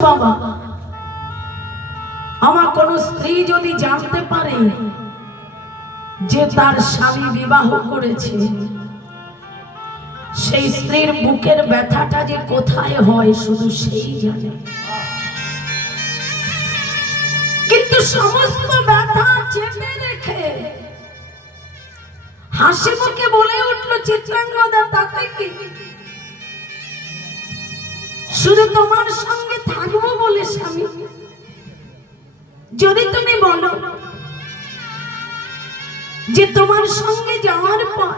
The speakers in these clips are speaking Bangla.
বাবা, আমার কোন স্ত্রী যদি জানতে পারে যে তার স্বামী বিবাহ করেছে, সেই স্ত্রীর বুকের ব্যথাটা যে কোথায় হয় শুধু সেই জানে। কিন্তু সমস্ত ব্যথা চেপে রেখে হাসি মুখে বলে উঠল, চিত্রাঙ্গদা তাকে কি শুধু তোমার সঙ্গে থাকবো বলে স্বামী। যদি তুমি বলো যে তোমার সঙ্গে যাওয়ার পর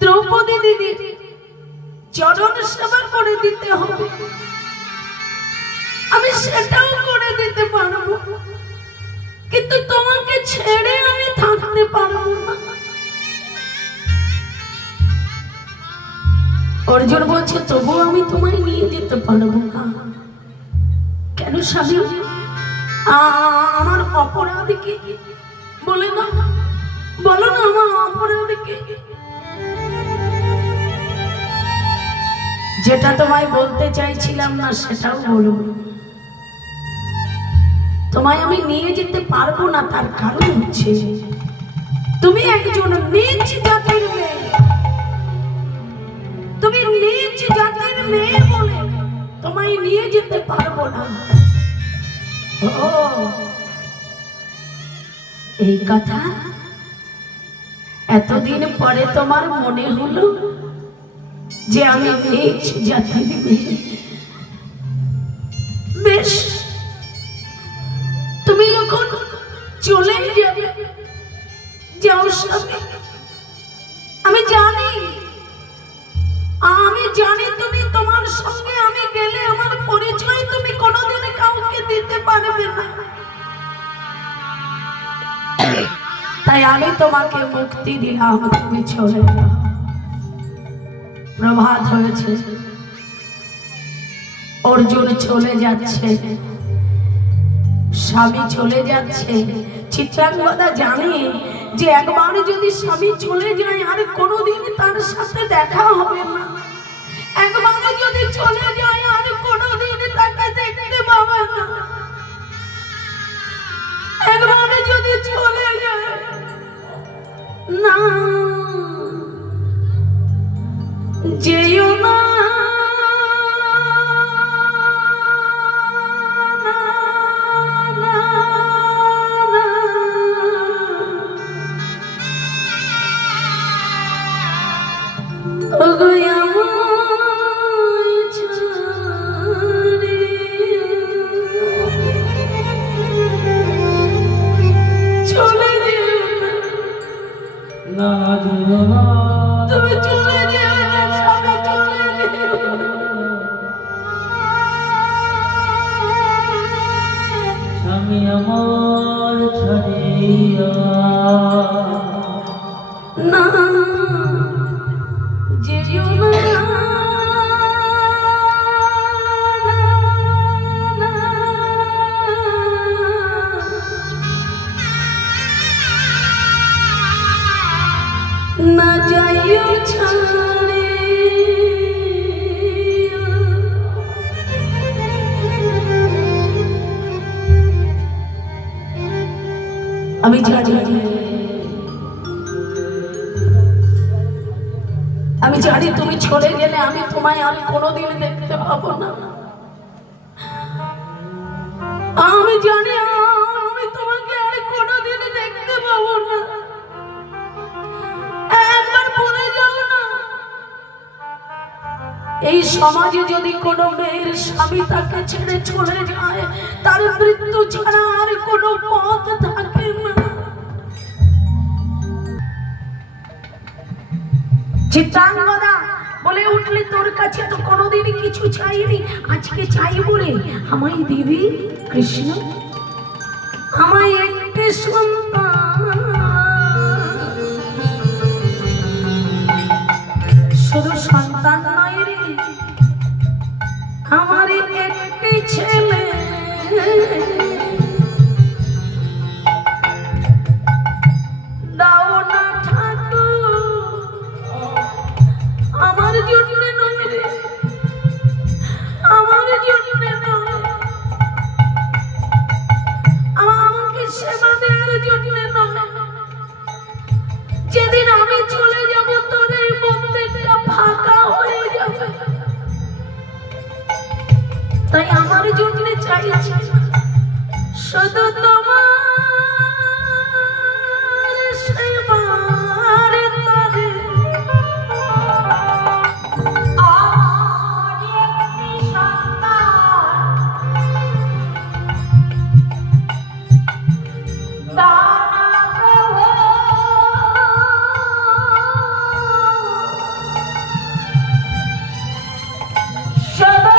দ্রৌপদী দিদি চরণ সেবা করে দিতে হবে, আমি সেটাও করে দিতে পারবো, কিন্তু তোমাকে ছেড়ে আমি থাকতে পারবো না। অর্জুন বলছে, তবুও আমি তোমায় নিয়ে যেতে পারবো না। কেন স্বামী, আমার অপরাধ কি? বলে না, বলো না আমার অপরাধ কি? যেটা তোমায় বলতে চাইছিলাম না সেটাও বলবো। তোমায় আমি নিয়ে যেতে পারবো না, তার কারণ হচ্ছে তুমি একজন নীচ জাতির মেয়ে। তুমি নীচ জাতির মেয়ে বলে তোমায় নিয়ে যেতে পারবো না। ও, এই কথা এতদিন পরে তোমার মনে হলো যে আমি নীচ জাতির মেয়ে। বেশ, তুমি যখন চলে যাবে, যাও স্বামী। আমি জানি তুমি তোমার সঙ্গে আমি গেলে আমার পরিচয় তুমি কোনোদিন কাউকে দিতে পারবে না, তাই আমি তোমাকে মুক্তি দিলাম, তুমি চলে যাও। প্রভাত হয়েছে, অর্জুন চলে যাচ্ছে, স্বামী চলে যাচ্ছে। চিত্রাঙ্গদা জানে যে একবার যদি স্বামী চলে যায় আর কোনোদিন তার সাথে দেখা হবে না। একবার যদি চলে যায় আর কোনোদিন তাকে দেখতে পাবে না। একবার যদি চলে যায়, না যেও না, না যাইও ছাড়ে। আমি জানি তুমি চলে গেলে আমি তোমায় আর কোনোদিন দেখতে পাবো না। আমি জানি আমি তোমাকে আর কোনোদিন দেখতে পাবো না। একবার বলে যাও না, এই সমাজে যদি কোনো মেয়ের স্বামী তাকে ছেড়ে চলে যায়, তার মৃত্যু ছাড়া আর কোনো পথ থাকে না। চিত্রাঙ্গদা বলে উঠলে, তোর কাছে তো কোনোদিন কিছু চাইনি, আজকে চাইব রে। আমায় দিবি কৃষ্ণ, আমায় একটি সন্তান, শুধু সন্তান নয় রে, আমার একটি ছেলে। দাও না ঠাকুর, আমার জন্য নয় রে, আমার জন্য আমার জন্য চাইছে শুধু তোমার সেবার তরে। আমার একটি সন্তান দানা প্রভু, শুধু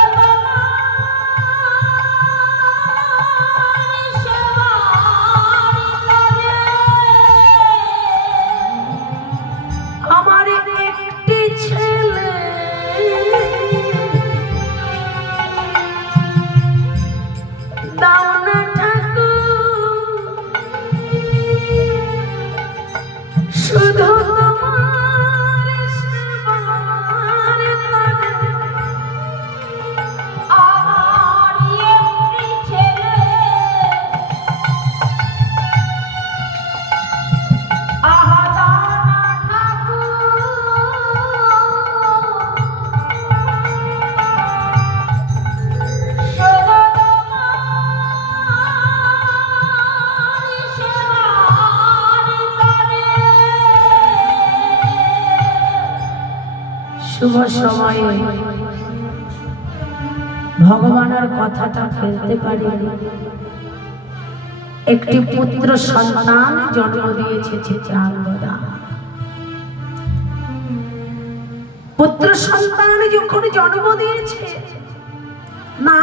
আমার একটি ছেলে দাও না ঠাকুর, শুধু তোমার সেবার তরে। আমার একটি ছেলে আহা দাও না ঠাকুর, শুধু তোমার সেবার তরে। শুভ সময়ে ভগবানের কথাটা ফেলতে পারি। একটি পুত্র সন্তান জন্ম দিয়েছে চিত্রাঙ্গদা। পুত্র সন্তান যখন জন্ম দিয়েছে, মা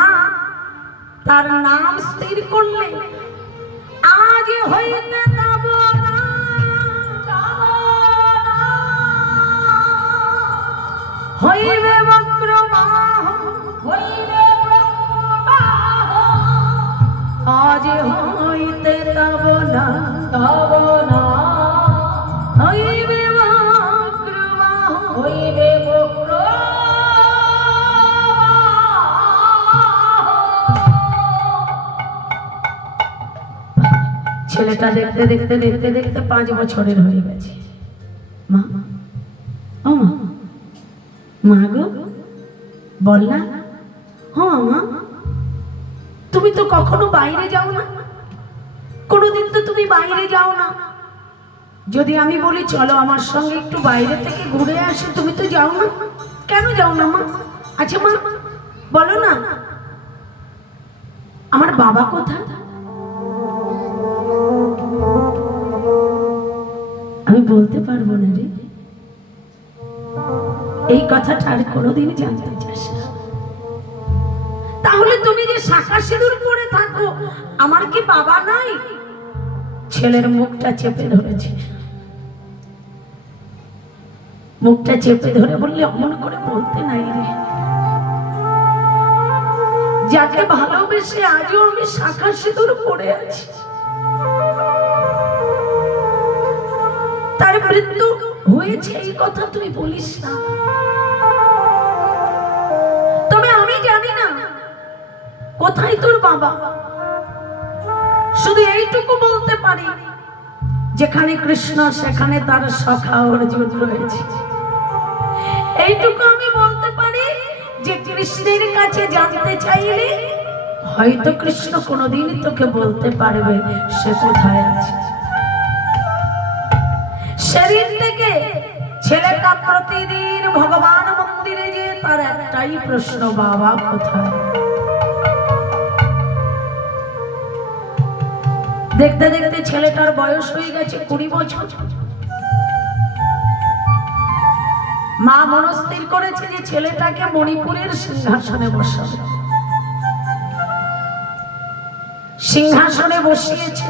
তার নাম স্থির করলে আজ হইতে যাব না, হইবে বক্রবাহ, হইবে বক্রবাহ, আজ হইতে যাব না, যাব না, হইবে বক্রবাহ, হইবে বক্রবাহ। ছেলেটা দেখতে দেখতে দেখতে দেখতে 5 বছরের হয়ে গেছে। মা, ও মা, মা গো বল না। হ্যাঁ মা, তুমি তো কখনো বাইরে যাও না, কোনোদিন তো তুমি বাইরে যাও না। যদি আমি বলি চলো আমার সঙ্গে একটু বাইরে থেকে ঘুরে আসি, তুমি তো যাও না, কেন যাও না মা? আচ্ছা মা বলো না, আমার বাবা কোথায়? আমি বলতে পারবো না রে। এই কথাটা আর কোনোদিন জানতে চাস না। তাহলে তুমি যে শাখা সিঁদুর পরে থাকো, আমার কি বাবা নাই? ছেলের মুখটা চেপে ধরেছে, মুখটা চেপে ধরে বললে অমন করে বলতে নাই রে। যাকে ভালোবেসে আজও আমি শাখা সিঁদুর পরে আছি, তার মৃত্যু হয়েছে এই কথা তুই বলিস না। তবে আমি জানি না কোথায় তোর বাবা, শুধু এইটুকু বলতে পারি, যেখানে কৃষ্ণ সেখানে তার সখা অর্জুন রয়েছে। এইটুকু আমি বলতে পারি যে কৃষ্ণের কাছে জানতে চাইলে হয়তো কৃষ্ণ কোনোদিন তোকে বলতে পারবে সে কোথায় আছে। সেদিন থেকে ছেলেটা প্রতিদিন ভগবান মন্দিরে যে তার একটাই প্রশ্ন, বাবা কোথায়? দেখতে দেখতে ছেলেটার বয়স হয়ে গেছে 20 বছর। মা মনস্থির করেছে যে ছেলেটাকে মণিপুরের সিংহাসনে বসাবে। সিংহাসনে বসিয়েছে।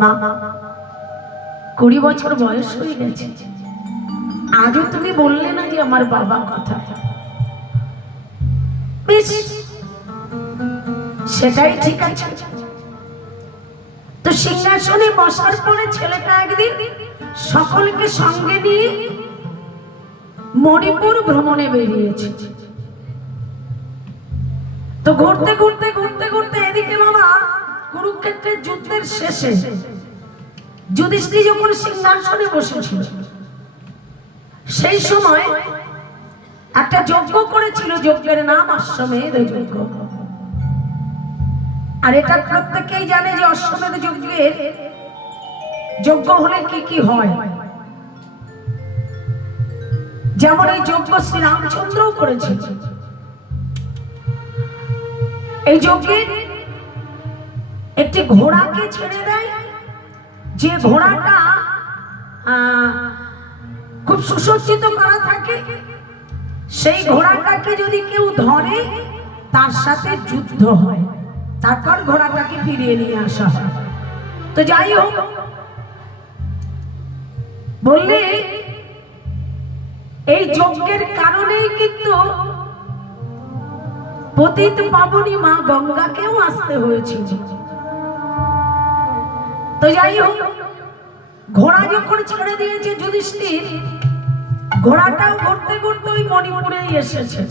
মা 20 বছর বয়স হয়ে গেছে, আজও তুমি বললে না যে আমার বাবা কোথায়? বেশ, সেটাই ঠিক আছে। তো সিংহাসনে বসার পরে ছেলেটা একদিন সকলকে সঙ্গে নিয়ে মণিপুর ভ্রমণে বেরিয়েছে। তো ঘুরতে ঘুরতে ঘুরতে ঘুরতে এদিকে বাবা কুরুক্ষেত্রের যুদ্ধের শেষে যুধিষ্ঠির যখন সিংহাসনে বসেছিল, সেই সময় একটা যজ্ঞ করেছিল, যজ্ঞের নাম অশ্বমেধ যজ্ঞ। আর এটা প্রত্যেকেই জানে যে অশ্বমেধ যজ্ঞের যজ্ঞ হলে কি কি হয়। যেমন এই যজ্ঞ শ্রীরামচন্দ্র করেছেন। এই যজ্ঞে একটি ঘোড়াকে ছেড়ে দেয়, যে ঘোড়াটা খুব সুসজ্জিত করা থাকে। সেই ঘোড়াটাকে যদি কেউ ধরে তার সাথে যুদ্ধ হয়, তারপর ঘোড়াটাকে ফিরিয়ে নিয়ে আসা হয়। তো যাই হোক, বললে এই যজ্ঞের কারণেই কিন্তু পতিত পাবনী মা গঙ্গাকেও আসতে হয়েছিল। তো যাই হোক, ঘোড়া যখন ছেড়ে দিয়েছে যুধিষ্ঠির, ঘোড়াটাও ঘুরতে ঘুরতে ওই মণিপুরে এসেছে।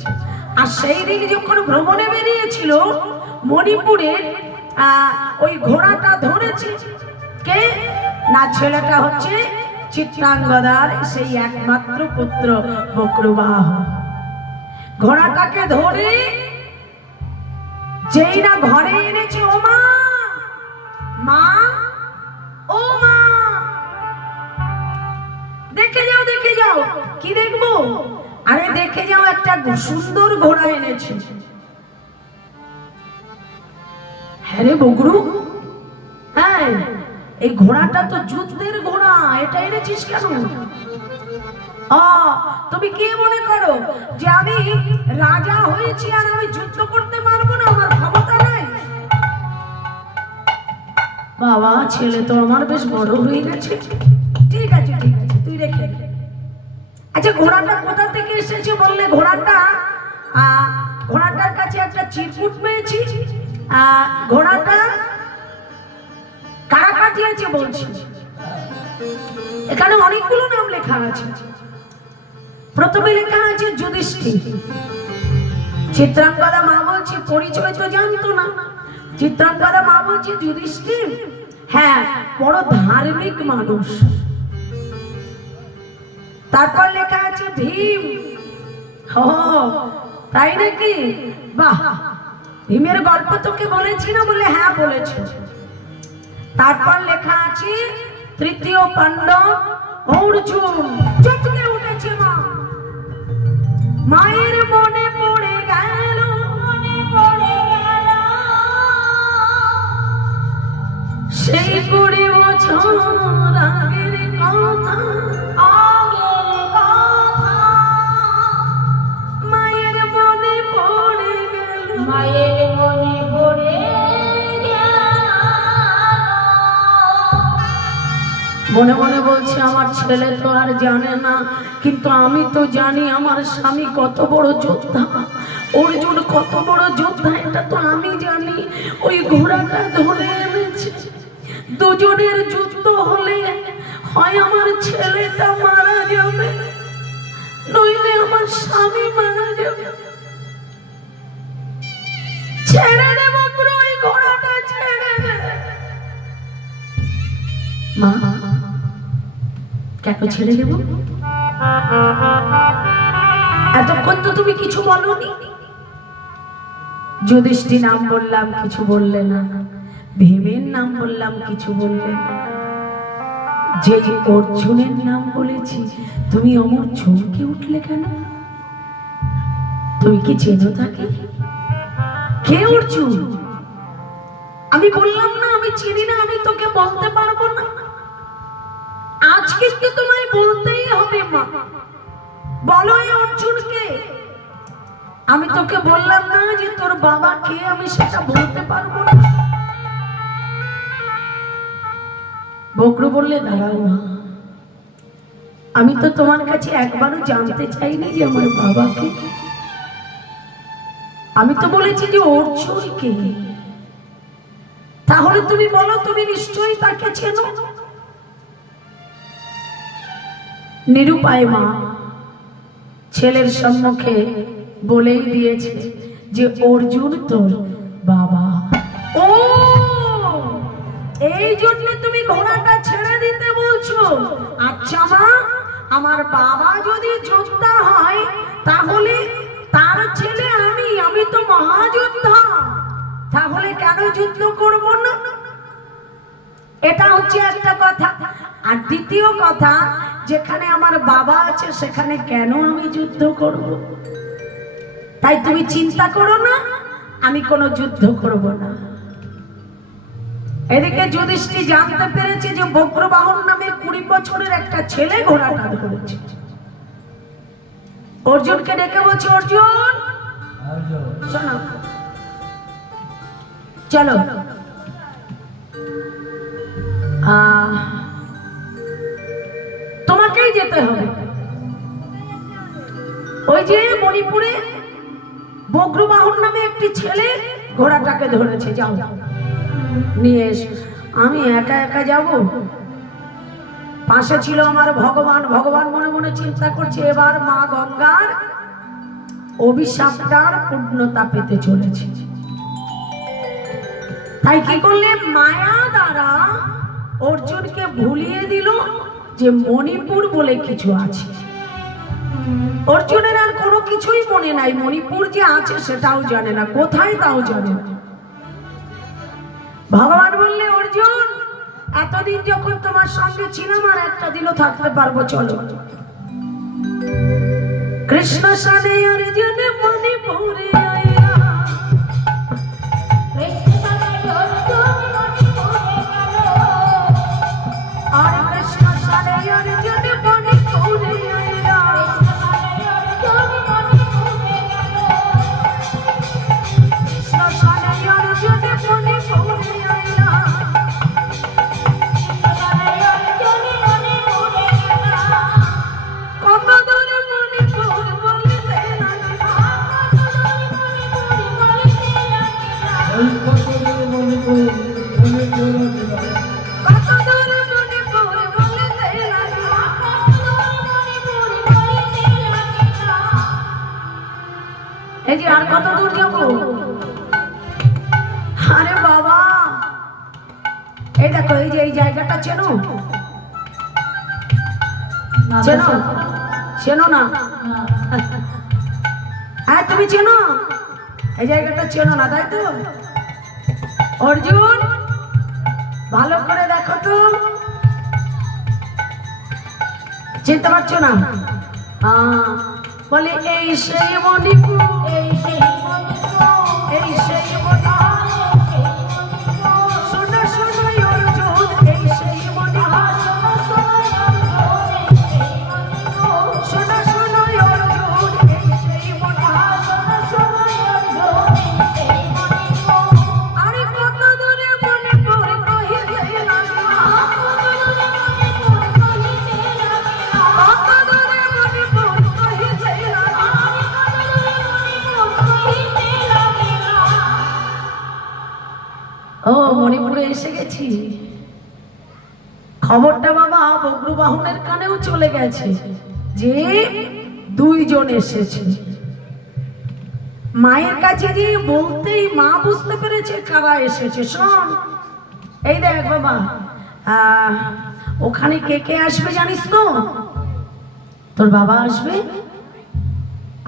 আর সেই দিন যখন ভ্রমণে বেরিয়েছিল মণিপুরে, ওই ঘোড়াটা ধরেছে কে না, ছেলেটা হচ্ছে চিত্রাঙ্গদার সেই একমাত্র পুত্র বক্রবাহ। ঘোড়াটাকে ধরে যেই না ঘরে এনেছে, ও মা, মা, ও মা, দেখে যাও, দেখে যাও। কি দেখবো? আরে দেখে যাও, একটা সুন্দর ঘোড়া এনেছে। হ্যাঁ রে বগরু, হ্যাঁ, এই ঘোড়াটা তো যুদ্ধের ঘোড়া, এটা এনেছিস কেন? তুমি কি মনে করো যে আমি রাজা হয়েছি আর আমি যুদ্ধ করতে পারবো না? আমার ক্ষমতা নাই? বাবা, ছেলে তো আমার বেশ বড় হয়ে গেছে। ঠিক আছে, ঠিক আছে, তুই রেখে। আচ্ছা, ঘোড়াটা কোথা থেকে এসেছে বললে? ঘোড়াটার কাছে একটা চিরকুট পেয়েছি। ঘোড়াটা কারা পাঠিয়েছে বলছি। এখানে অনেকগুলো নাম লেখা আছে। প্রথমে লেখা আছে যুধিষ্ঠির। চিত্রাঙ্গদা মা বলছে পরিচয় তো জানতো না। চিত্রাঙ্গদা মা বলছে যুধিষ্ঠির, হ্যাঁ, বড় ধার্মিক মানুষ। তারপর লেখা আছে ভীম। তাই নাকি? বাহ, ভীমের গল্প তোকে বলেছি না? বলে হ্যাঁ বলেছি। তারপর লেখা আছে তৃতীয় পাণ্ডব অর্জুন। চমকে উঠেছে মা, মায়ের মনে পড়ে গেল, মনে পড়ে গেল সেই 20 বছর আগের কথা, আগের কথা। মায়ের মনে পড়ে গেল, মায়ের মনে পড়ে মনে মনে বলছে আমার ছেলে তো আর জানে না, কিন্তু আমি তো জানি আমার স্বামী কত বড় যোদ্ধা, অর্জুন কত বড় যোদ্ধা, এটা তো আমি জানি। ওই ঘোড়াটা ধরে এনেছে। দুজনের যুদ্ধ হলে হয় আমার ছেলেটা মারা যাবে, নইলে আমার স্বামী মারা যাবে। ছেড়ে দেব পুরো, ওই ঘোড়াটা ছেড়ে দে। মা, কেন ছেড়ে দেব? এতক্ষণ তো তুমি কিছু বলনি। যুধিষ্ঠির নাম বললাম, কিছু বললে না। ভীমের নাম বললাম, কিছু বললে না। যে অর্জুনের নাম বলেছি, তুমি অমর চমকে উঠলে কেন? তুমি কি চেনো তাকে? কে অর্জুন? আমি বললাম না আমি চিনি না, আমি তোকে বলতে পারবো না। আজ কিন্তু তোমায় বলতেই হবে মা। বলো এই অর্জুনকে। আমি তোকে বললাম না যে তোর বাবা কে, আমি সেটা বলতে পারবো না। বকরু বললে দাঁড়াও মা, আমি তো তোমার কাছে একবারও জানতে চাইনি যে আমার বাবাকে। আমি তো বলেছি যে অর্জুন কে। তাহলে তুমি বলো, তুমি নিশ্চয়ই তাকে চেনো। নিরুপায় মা ছেলের সম্মুখে বলেই দিয়েছে যে অর্জুন তোর বাবা। ও, এই জন্য তুমি ঘোড়াটা ছেড়ে দিতে বলছো? আচ্ছা মা, আমার বাবা যদি যোদ্ধা হয় তাহলে তার ছেলে আমি তো মহাযোদ্ধা। তাহলে কেন যুদ্ধ করব না? এটা হচ্ছে একটা কথা। আর দ্বিতীয় কথা, যেখানে আমার বাবা আছে সেখানে কেন আমি যুদ্ধ করব? তাই তুমি চিন্তা করো না, আমি কোনো যুদ্ধ করব না। এদিকে যুধিষ্ঠির জানতে পেরেছে যে বক্রবাহন নামের 20 বছরের একটা ছেলে ঘোড়াটা ধরেছে। অর্জুনকে ডেকে বলছে, অর্জুন শোনো, চলো তোমাকেই যেতে হবে। ওই যে মণিপুরে বক্রবাহন নামে একটি ছেলে ঘোড়াটাকে ধরেছে, যাও নিয়ে এসো। আমি একা একা যাব? পাশে ছিল আমার ভগবান। ভগবান মনে মনে চিন্তা করছে, এবার মা গঙ্গার অভিশাপটার পূর্ণতা পেতে চলেছে। তাই কি করলে, মায়া দ্বারা অর্জুনকে ভুলিয়ে দিল যে মণিপুর বলে কিছু আছে। অর্জুনের আর কোনো কিছুই মনে নাই, মণিপুর যে আছে সেটাও জানে না, কোথায় তাও জানে না। ভগবান বললে, অর্জুন এতদিন যখন তোমার সঙ্গে ছিলাম আর একটা দিনও থাকতে পারবো, চলো। কৃষ্ণ সানে অর্জুন মণিপুরে আয়া, কৃষ্ণ সানে অর্জুন মণিপুরে গেল, আর কৃষ্ণ সানে অর্জুন মণিপুরে আয়া, কৃষ্ণ সানে অর্জুন মণিপুরে আয়া, কত দূরে মণিপুর বলতে লাগিলা, কত দূরে মণিপুর বলতে লাগিলা। এই যে আর কত দূর যাবো? আরে বাবা, এই দেখো, এই যে এই জায়গাটা চেনো? চেনো? চেনো না? হ্যাঁ তুমি চেনো? এই জায়গাটা চেনো না, তাই তো? অর্জুন ভালো করে দেখো তো, চিনতে পারছো না? বলে এই সেই মণিপুর, এই সেই মণিপুর, এই সেই মণিপুর, শোনো শোনো অর্জুন, এই সেই মণিপুর, শোনো শোনো অর্জুন, এই সেই মণিপুর, আরে কত দূরে মণিপুর কহিতে লাগিলা, কত দূরে মণিপুর কহিতে লাগিলা। ও মণিপুরে এসে গেছি। খবরটা বাবা বক্রবাহনের কানেও চলে গেছে যে 2 জন এসেছে। মায়ের কাছে যে বলতেই মা বুঝতে পেরেছে কারা এসেছে। শোন, এই দেখ বাবা, ওখানে কে কে আসবে জানিস তো? তোর বাবা আসবে,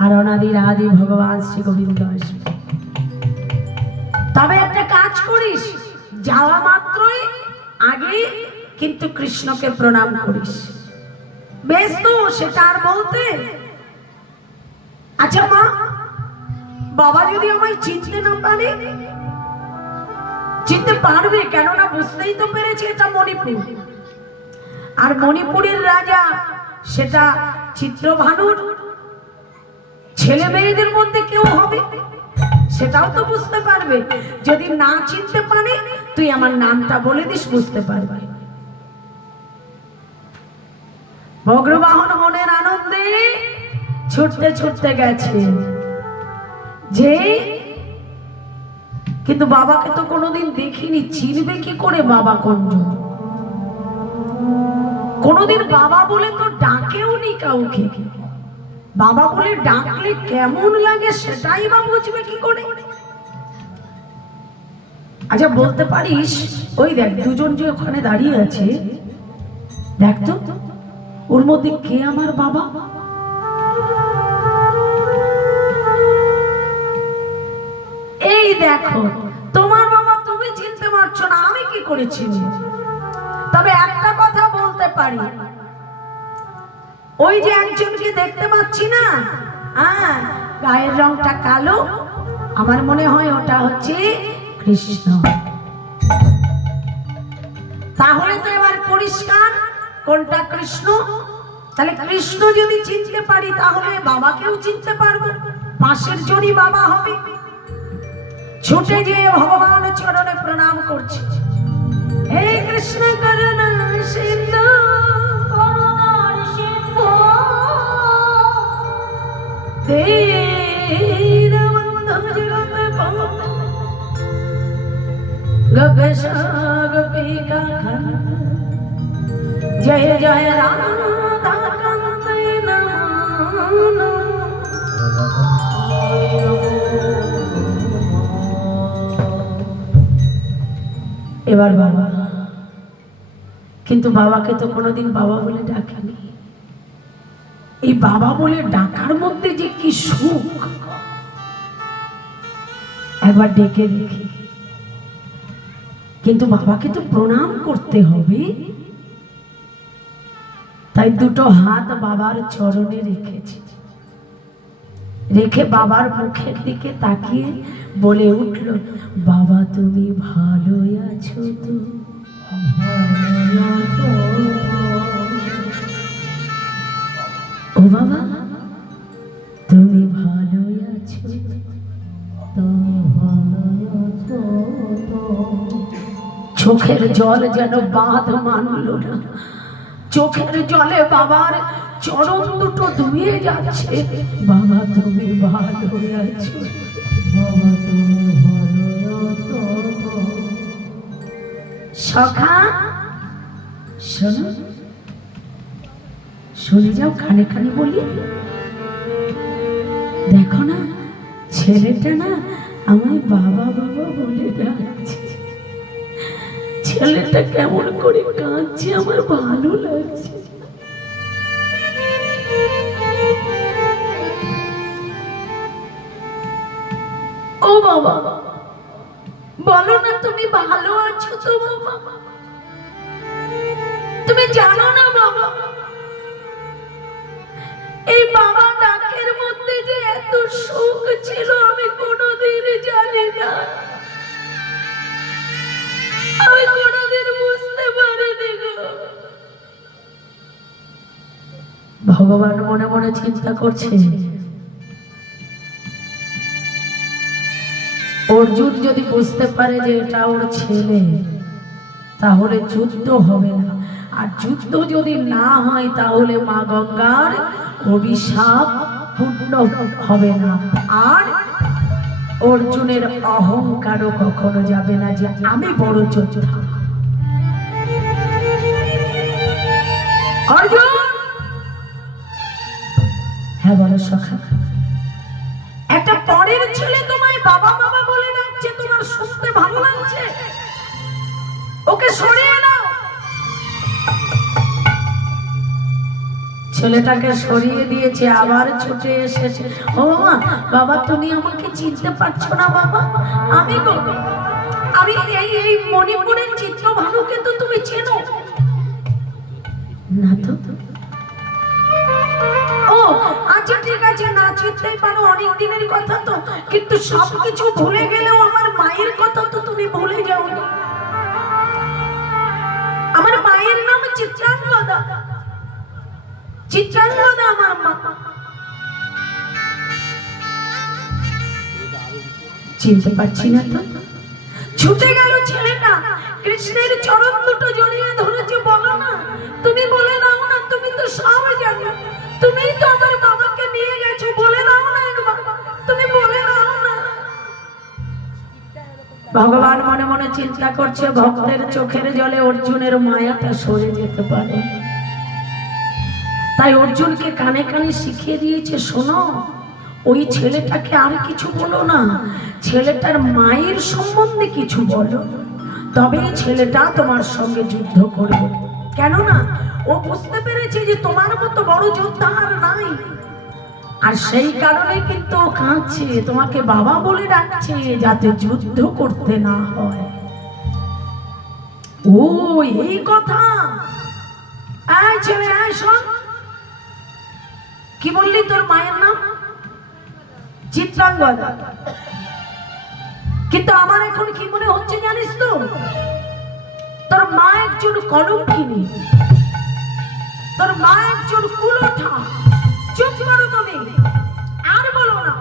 আর অনাদি আদি ভগবান শ্রী গোবিন্দ আসবে। তবে একটা কাজ করিস, যাওয়া মাত্রই আগে কিন্তু কৃষ্ণকে প্রণাম করিস। বেশ তো, সেটা আর বলতে। আচ্ছা মা, বাবা যদি আমায় চিনতে না পারে? চিনতে পারবে, কেননা বুঝতেই তো পেরেছে এটা মণিপুর। আর মণিপুরের রাজা সেটা চিত্রভানুর ছেলে মেয়েদের মধ্যে কেউ হবে, সেটাও তো বুঝতে পারবে। যদি না চিনতে পারে, তুই আমার নামটা বলে দিস, বুঝতে পারবে। বক্রবাহন মনের আনন্দে ছুটতে ছুটতে গেছে যে, কিন্তু বাবাকে তো কোনোদিন দেখিনি, চিনবে কি করে বাবা কোনজন? কোনোদিন বাবা বলে তো ডাকেও নি কাউকে। বাবা বলে ডাকলে কেমন লাগে সেটাই বা বুঝবে কি করে? আচ্ছা বলতে পারিস, ওই দেখ 2 জন যে ওখানে দাঁড়িয়ে আছে, দেখ তো ওর মধ্যে কে আমার বাবা? এই দেখো, তো পারছো না, আমি কি করেছি? তবে একটা কথা বলতে পারি, ওই যে একজনকে দেখতে পাচ্ছি না, হ্যাঁ, গায়ের রংটা কালো, আমার মনে হয় ওটা হচ্ছে কৃষ্ণ। তাহলে তো এবার পরিষ্কার কোনটা কৃষ্ণ। তাহলে কৃষ্ণ যদি চিনতে পারি তাহলে বাবাকেও চিনতে পারবো, পাশের জনই বাবা হবে। ছুটে যেয়ে ভগবান চরণে প্রণাম করছে, হে কৃষ্ণ করুণা সিন্ধু দীনবন্ধু জগৎপতে গোপেশ গোপিকা কান্ত জয় জয় রাধা কান্ত নমো। এবার বাবা, কিন্তু বাবাকে তো কোনোদিন বাবা বলে ডাকেনি। এই বাবা বলে ডাকার মধ্যে যে কি সুখ, একবার ডেকে দেখি। কিন্তু বাবাকে তো প্রণাম করতে হবে, তাই দুটো হাত বাবার চরণে রেখেছি, রেখে বাবার মুখের দিকে তাকিয়ে বলে উঠল, বাবা তুমি ভালো আছো তো? ও বাবা তুমি ভালো আছো তো? চোখের জল যেন বাঁধ মানল না, চোখের জলে বাবার চরণ দুটো ধুয়ে যাচ্ছে। বাবা তুমি ভালো আছো? বাবা তুমি ভালো আছো? সখা শোনো, শুনে যাও, কানে কানে বলি। দেখো না, ছেলেটা না আমায় বাবা বাবা বলে ডাকছে। ছেলেটা কেমন করে কাঁদছে, আমার ভালো লাগছে। ও বাবা বলো না তুমি ভালো আছো তো? বাবা তুমি জানো না বাবা, এই বাবা ডাকের মধ্যে যে এত সুখ ছিল আমি কোনোদিন জানি না, আমি কোনোদিন বুঝতে পারিনি গো। ভগবান মনে মনে চিন্তা করছে, অর্জুন যদি বুঝতে পারে যে এটা ওর ছেলে, তাহলে যুদ্ধ হবে না, আর যুদ্ধ যদি না হয় তাহলে মা গঙ্গার অভিশাপ পূর্ণ হবে না, আর অর্জুনের অহংকারও কখনো যাবে না যে আমি বড় যোদ্ধা। অর্জুন, হ্যাঁ বলো সখা, একটা পরের ছেলে তোমায় বাবা বাবা বলে ডাকছে, তোমার শুনতে ভালো লাগছে? ওকে সরিয়ে নাও। ছেলেটাকে সরিয়ে দিয়েছে, আবার ছুটে এসেছে, ও মা বাবা তুমি আমাকে চিনতে পারছো না? বাবা আমি এই মণিপুরের চিত্রভানুকে তো তুমি চেনো না? তো ও আচ্ছা ঠিক আছে, না চিনতেই পারো, অনেক দিনের কথা তো, কিন্তু সবকিছু ভুলে গেলেও আমার মায়ের কথা তো তুমি ভুলে যাওনি। আমার মায়ের নাম চিত্রাঙ্গদা, চিত্রাঙ্গদা আমার মা। চিনতে পারছি না তো? ছুটে গেল ছেলেটা, কৃষ্ণের চরণ দুটো জড়িয়ে ধরেছে। বলো না, তুমি বলে দাও না, তুমি তো সব জানো, তুমি তো আমার বাবাকে নিয়ে গেছো, বলে দাও না একবার, তুমি বলে দাও না। ভগবান মনে মনে চিন্তা করছে, ভক্তের চোখের জলে অর্জুনের মায়াটা সরে যেতে পারে, তাই অর্জুনকে কানে কানে শিখিয়ে দিয়েছে, শোনো ওই ছেলেটাকে আর কিছু বলো না, ছেলেটার মায়ের সম্বন্ধে কিছু বলো, তবে ছেলেটা তোমার সঙ্গে যুদ্ধ করবে। কেননা ও বুঝতে পেরেছে যে তোমার মতো বড় যোদ্ধা আর নাই, আর সেই কারণে কিন্তু ও কাঁদছে, তোমাকে বাবা বলে ডাকছে যাতে যুদ্ধ করতে না হয়। ও এই কথা। এই ছেলে এই শোন, কি বললি তোর মায়ের নাম? চিত্রাঙ্গদা। কিন্তু আমার এখন কি মনে হচ্ছে জানিস তো, তোর মা একজন কলঙ্কিনী, তোর মা একজন কুলঠা। চুপ করো তুমি, আর বলো না।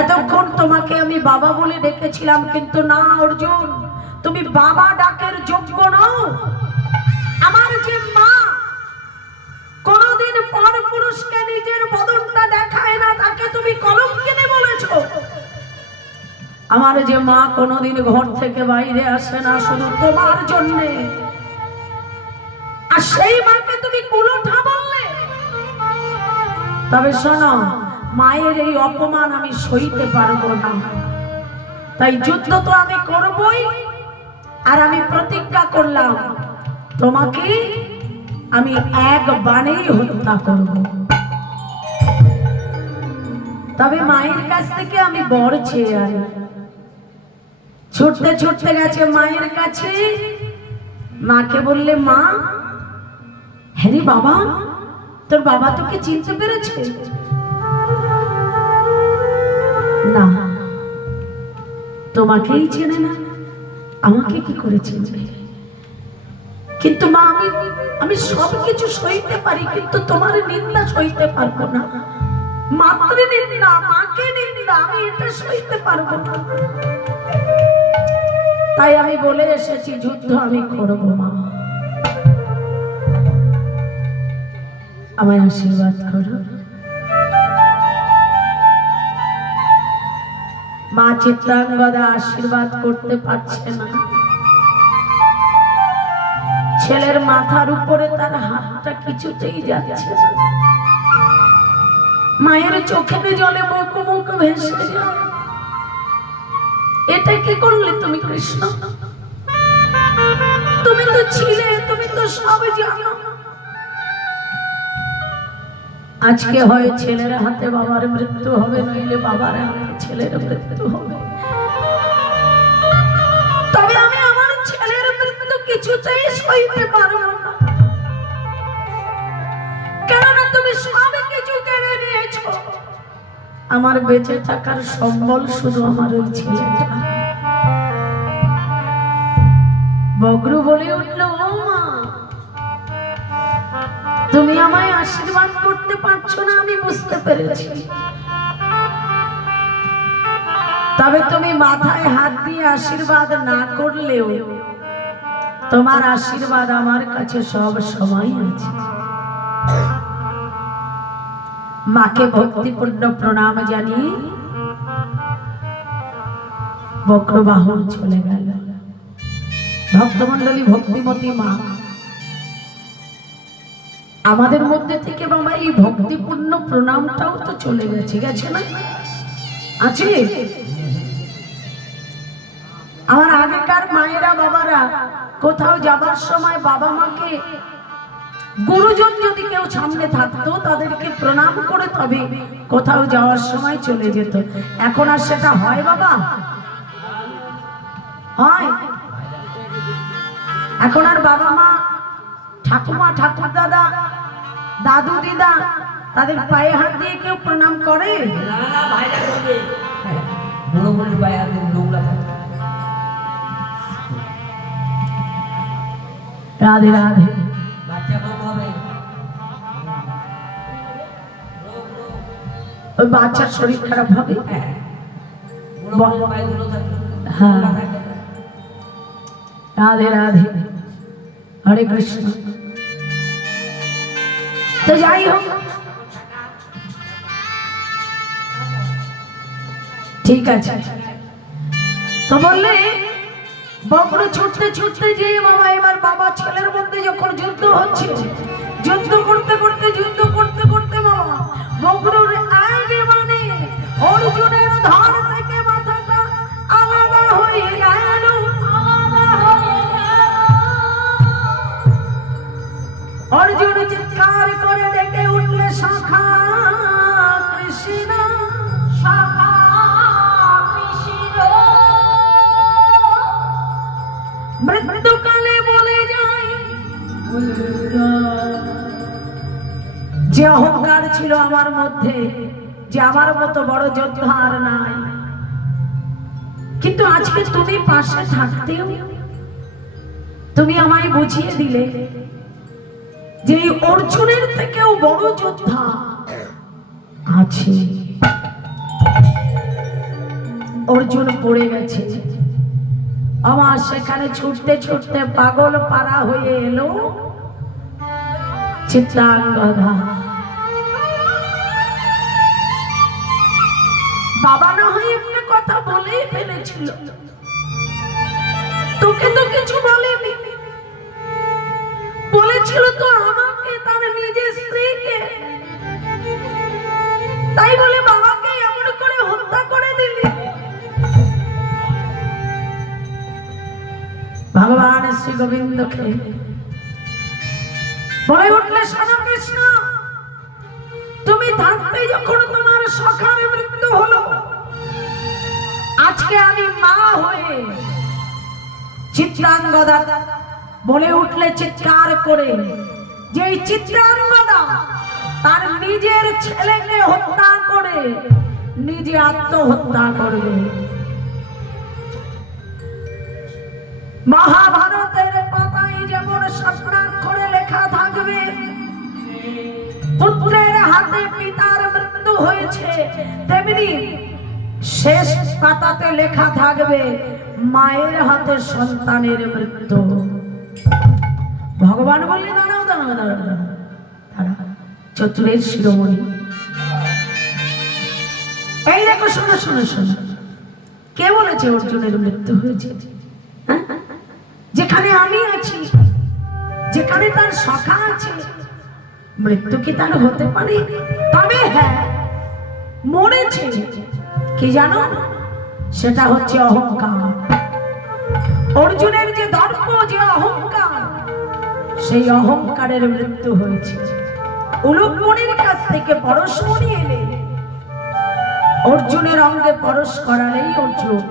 এতক্ষণ তোমাকে আমি বাবা বলে ডেকেছিলাম, কিন্তু না অর্জুন, তুমি বাবা ডাকের যোগ্য নও। আমার যে মা কোনদিন পর পুরুষকে নিজের বদনটা দেখায় না, তাকে তুমি কলঙ্কিনী বলেছো। আমার যে মা কোনদিন ঘর থেকে বাইরে আসে না শুধু তোমার জন্য, আর সেই মাকে তুমি কুলঠা বললে। তবে শোনো, মায়ের এই অপমান আমি সইতে পারবো না, তাই যুদ্ধ তো আমি করবই। আর আমি প্রতিজ্ঞা করলাম, তোমাকে আমি এক বাণেই হত্যা করব। তবে মায়ের কাছ থেকে আমি বর চেয়ে আনি। ছুটতে ছুটতে গেছে মায়ের কাছে, মাকে বললে, মা, হ্যাঁ রে বাবা, তোর বাবা তোকে চিনতে পেরেছে? না, তোমাকেই চেনে না, আমাকে কি করে চিনবে? কিন্তু মা, আমি সবকিছু সইতে পারি, কিন্তু তোমার নিন্দা সইতে পারবো না। মাতৃ নিন্দা, মাকে নিন্দা, আমি এটা সইতে পারবো না। তাই আমি বলে এসেছি, যুদ্ধ আমি করবো। মা, আমায় আশীর্বাদ করো। মা চিত্রাঙ্গদা আশীর্বাদ করতে পারছে না। ছেলের মাথার উপরে তার হাতটা কিছুতেই যাচ্ছে না। মায়ের চোখের জলে মুখ মুখ ভেসে যায়। এটা কি করলে তুমি কৃষ্ণ? তুমি তো ছিলে, তুমি তো সব জানো। আজকে হয় ছেলের হাতে বাবার মৃত্যু হবে, নইলে বাবার হাতে ছেলের মৃত্যু হবে। তবে আমি আমার ছেলের মৃত্যু কিছুতেই সইতে পারবো না, কেননা তুমি সব কিছু কেড়ে নিয়েছো। আমার বেঁচে থাকার সম্বল শুধু আমার ওই ছেলেটা। বগরু বলে উঠল, ও মা, তুমি আমায় আশীর্বাদ করতে পারছো না, আমি বুঝতে পেরেছি। তবে তুমি মাথায় হাত দিয়ে আশীর্বাদ না করলেও তোমার আশীর্বাদ আমার কাছে সব সময় আছে। মাকে ভক্তিপূর্ণ প্রণাম জানিয়ে বক্রবাহন চলে গেল। ভক্তমন্ডলী, ভক্তিমতী মা আমাদের মধ্যে থেকে বাবা এই ভক্তিপূর্ণ প্রণামটাও তো চলে গেছে, গেছে না? আছে। আমার আগেকার মায়েরা বাবারা কোথাও যাবার সময় বাবা মাকে, গুরুজন যদি কেউ সামনে থাকতো, তাদেরকে প্রণাম করে তবে কোথাও যাওয়ার সময় চলে যেত। এখন আর সেটা হয় বাবা? হয়? এখন আর বাবা মা, ঠাকুমা, ঠাকুর দাদা, দাদু দিদা, তাদের পায়ে হাত দিয়ে কেউ প্রণাম করে? রাধে রাধে। ওই বাচ্চার শরীর খারাপ হবে। হ্যাঁ, রাধে রাধে, হরে কৃষ্ণ। তো যাই হোক, ঠিক আছে। তো বললে বক্র ছুটতে ছুটতে যে বাবা, এবার বাবা ছেলের মধ্যে যখন যুদ্ধ হচ্ছে, যুদ্ধ করতে করতে বাবা বক্রর আগে মানে অর্জুনের ধর থেকে মাথাটা আলাদা হয়ে গেল। অর্জুন চিৎকার করে ডেকে উঠলে, শাখা কৃষ্ণ, শাখা কৃষ্ণ। মৃত্যুকালে বলে যায় যে অহংকার ছিল আমার মধ্যে, যে আমার মতো বড় যোদ্ধা আর নাই। কিন্তু আজকে তুমি পাশে থাকতেও তুমি আমায় বুঝিয়ে দিলে যে এই অর্জুনের থেকেও বড় যোদ্ধা আছে। অর্জুন পড়ে গেছে, আমার সেখানে ছুটতে ছুটতে পাগল পারা হয়ে এলো চিত্রাঙ্গদা। বাবা না হয় একটা কথা বলেই ফেলেছিল, তোকে তো কিছু বলেনি, বলেছিল তো আমাকে, তার নিজের স্ত্রীকে। তাই বলে বাবাকে এমন করে হত্যা করে দিলি। ভগবান শ্রী গোবিন্দকে বলে উঠলে, শোনো কৃষ্ণ, তুমি থাকতে যখন তোমার সখার মৃত্যু হলো, আজকে আমি মা হয়ে চিত্রাঙ্গদা বলে উঠলে চিৎকার করে যে এই চিত্রাঙ্গদা তার নিজের ছেলেকে হত্যা করে নিজে আত্মহত্যা করবে। মহাভারতের পাতায় যেমন স্বর্ণাক্ষরে লেখা থাকবে পুত্রের হাতে পিতার মৃত্যু হয়েছে, তেমনি শেষ পাতাতে লেখা থাকবে মায়ের হাতে সন্তানের মৃত্যু। ভগবান বললে, দাঁড়াও দাঁড়াও দাঁড়াও দাঁড়াও, চতুরের শিরোমণি, এই দেখো, শোনো শোনো শোনো, কে বলেছে অর্জুনের মৃত্যু হয়েছে? যেখানে আমি আছি, যেখানে তার সখা আছে, মৃত্যু কি তার হতে পারে? তবে হ্যাঁ, মরেছে কি জানো? সেটা হচ্ছে অহংকার। অর্জুনের যে দর্প, যে অহংকার, সেই অহংকারের মৃত্যু হয়েছে। উলুকমণির কাছ থেকে পরশমণি এলে অর্জুনের অঙ্গে পরশ করালেই অর্জুন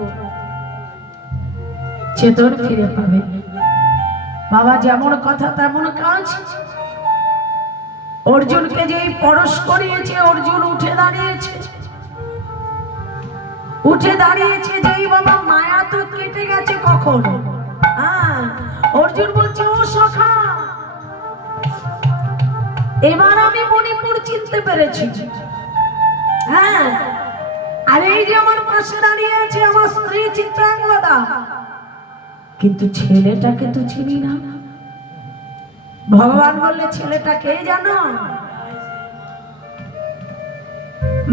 চেতন ফিরে পাবে। বাবা যেমন কথা তেমন কাজ। অর্জুনকে যেই পরশ করিয়েছে, অর্জুন উঠে দাঁড়িয়েছে। উঠে দাঁড়িয়েছে যেই বাবা, মায়া তো কেটে গেছে কখন। অর্জুন বলছে, ও সখা, এবার আমি মণিপুর চিনতে পেরেছি। হ্যাঁ, আর এই যে আমার পাশে দাঁড়িয়ে আছে আমার স্ত্রী চিত্রাঙ্গদা, কিন্তু ছেলেটাকে তো চিনি না। ভগবান বললে, ছেলেটা কে জানো?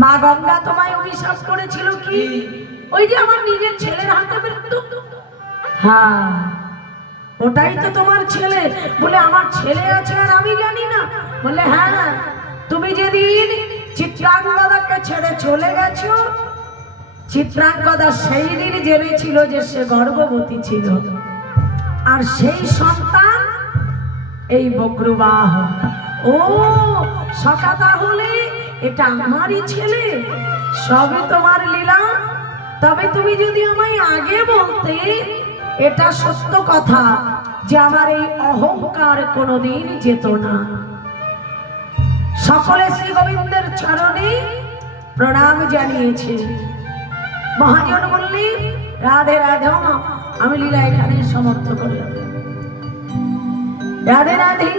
মা গঙ্গা তোমায় অভিশাপ করেছিল কি? ওই যে আমার নিজের ছেলের হাতে মৃত্যু। হ্যাঁ, ওটাই তো তোমার ছেলে। বলে, আমার ছেলে আছে আর আমি জানি না? বলে, হ্যাঁ, তুমি যেদিন চিত্রাঙ্গদাকে ছেড়ে চলে গেছো, চিত্রাঙ্গদা সেই দিন জেনেছিল যে সে গর্ভবতী ছিল, আর সেই সন্তান এই বক্রবাহ। ও সখা, তাহলে এটা আমারই ছেলে, সবই তোমার লীলা। তবে তুমি যদি আমায় আগে বলতে, এটা সত্য কথা যে আমার এই অহংকার কোনোদিন যেত না। সকলে শ্রী গোবিন্দের চরণে প্রণাম জানিয়েছে। মহাজন বললেন, রাধে রাধে, আমি লীলা এখানে সমাপ্ত করলাম। রাধে রাধে।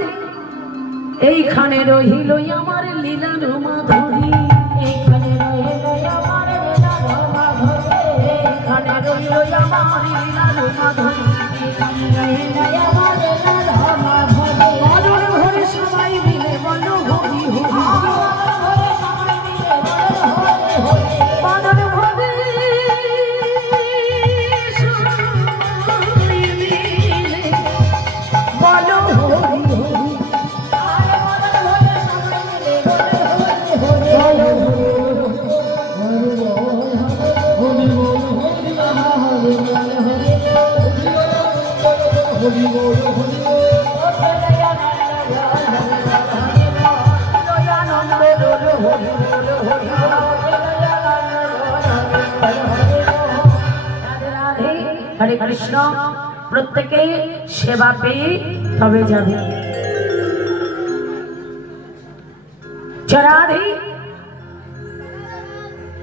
এইখানে রহিল আমার লীলার মাধুরী, এইখানে রহিল আমার লীলার মাধুরী, এইখানে রহিল আমার লীলার মাধুরী, এইখানে রহিল আমার লীলার মাধুরী। মধুর ভরে সবাই মিলে বলো হরি হরি, মধুর ভরে সবাই মিলে বলো হরি হরি। হরে কৃষ্ণ। প্রত্যেকে সেবা পেয়ে তবে যাবে। রাধে,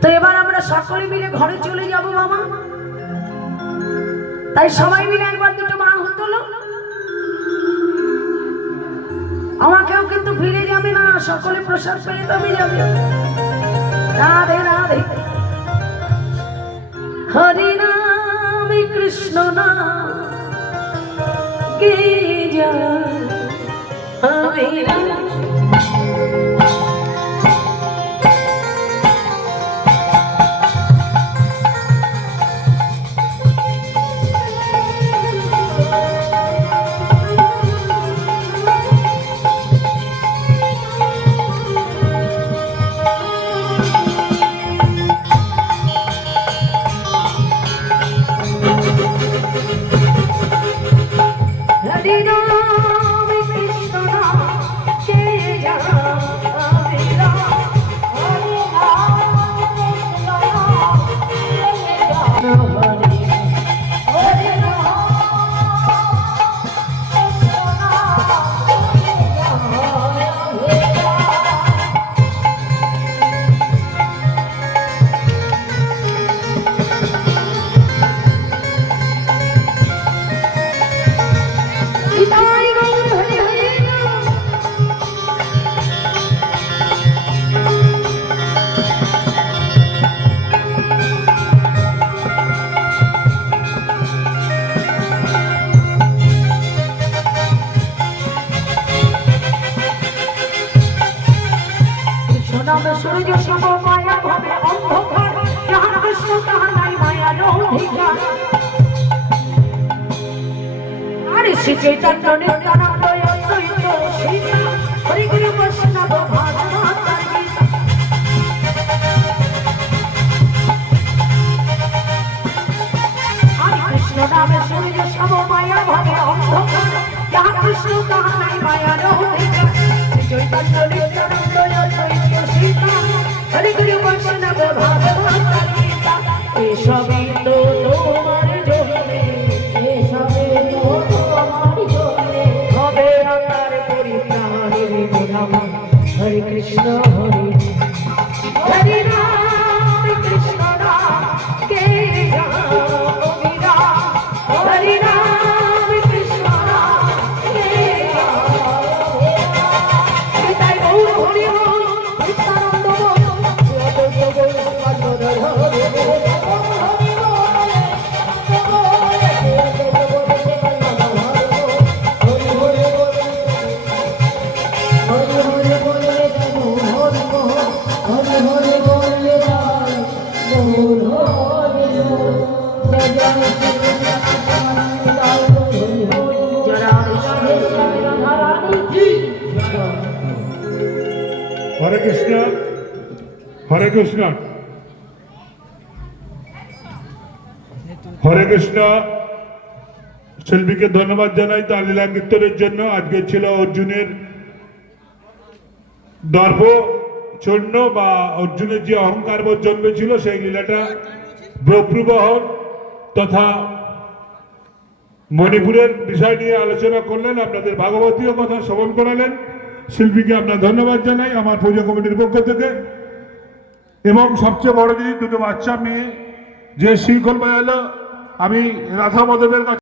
তো এবার আমরা সকলে মিলে ঘরে চলে যাব মামা। তাই সবাই মিলে একবার দুটো মা হতো। আমাকেও কিন্তু ফিরে যাবে না, সকলে প্রসাদ পেয়ে তবে যাবে। রাধে রাধে। হরি নাম কৃষ্ণ নাম গে যা হরে রাম। সূর্য সম মায়া ভাবে অন্ধকার, যাহার কৃষ্ণ তাহার নাই মায়ার অধিকার। আরে শ্রী চৈতন্য নিত্যানন্দ অদ্বৈত সীতা, হরি গুরু বৈষ্ণব ভাগবত গীতা। হরে কৃষ্ণ নামে সূর্য সম মায়া ভাবে অন্ধকার, যাহার কৃষ্ণ তাহার নাই মায়ার অধিকার। শ্রী চৈতন্য নিত্যানন্দ অদ্বৈত সীতা, হরি গুরু বৈষ্ণব ভাগবত গীতা। এসবই তো তোমার জন্যে, এসবই তো তোমার জন্যে হবে আমার পরিত্রাণের গোলাম। হরে কৃষ্ণ হরে হরে রাম কৃষ্ণ রাম কে হরে রাম কৃষ্ণ রাম কে তাই গৌর হরি বল নিত্যানন্দ বল হরে কৃষ্ণ হরে কৃষ্ণ হরে কৃষ্ণ। শিল্পীকে ধন্যবাদ জানাই তার লীলা কীর্তনের জন্য। আজকে ছিল অর্জুনের দর্প চূর্ণ বা অর্জুনের যে অহংকার বোধ জন্মেছিল সেই লীলাটা ব্রহ্মবহন তথা মণিপুরের বিষয় নিয়ে আলোচনা করলেন, আপনাদের ভাগবতীয় কথা শ্রবণ করালেন। শিল্পীকে আপনার ধন্যবাদ জানাই আমার পুজো কমিটির পক্ষ থেকে। এবং সবচেয়ে বড় জিনিস, দুটো বাচ্চা মেয়ে যে শৃঙ্খল বাজালো, আমি রাধা মাধবের কাছে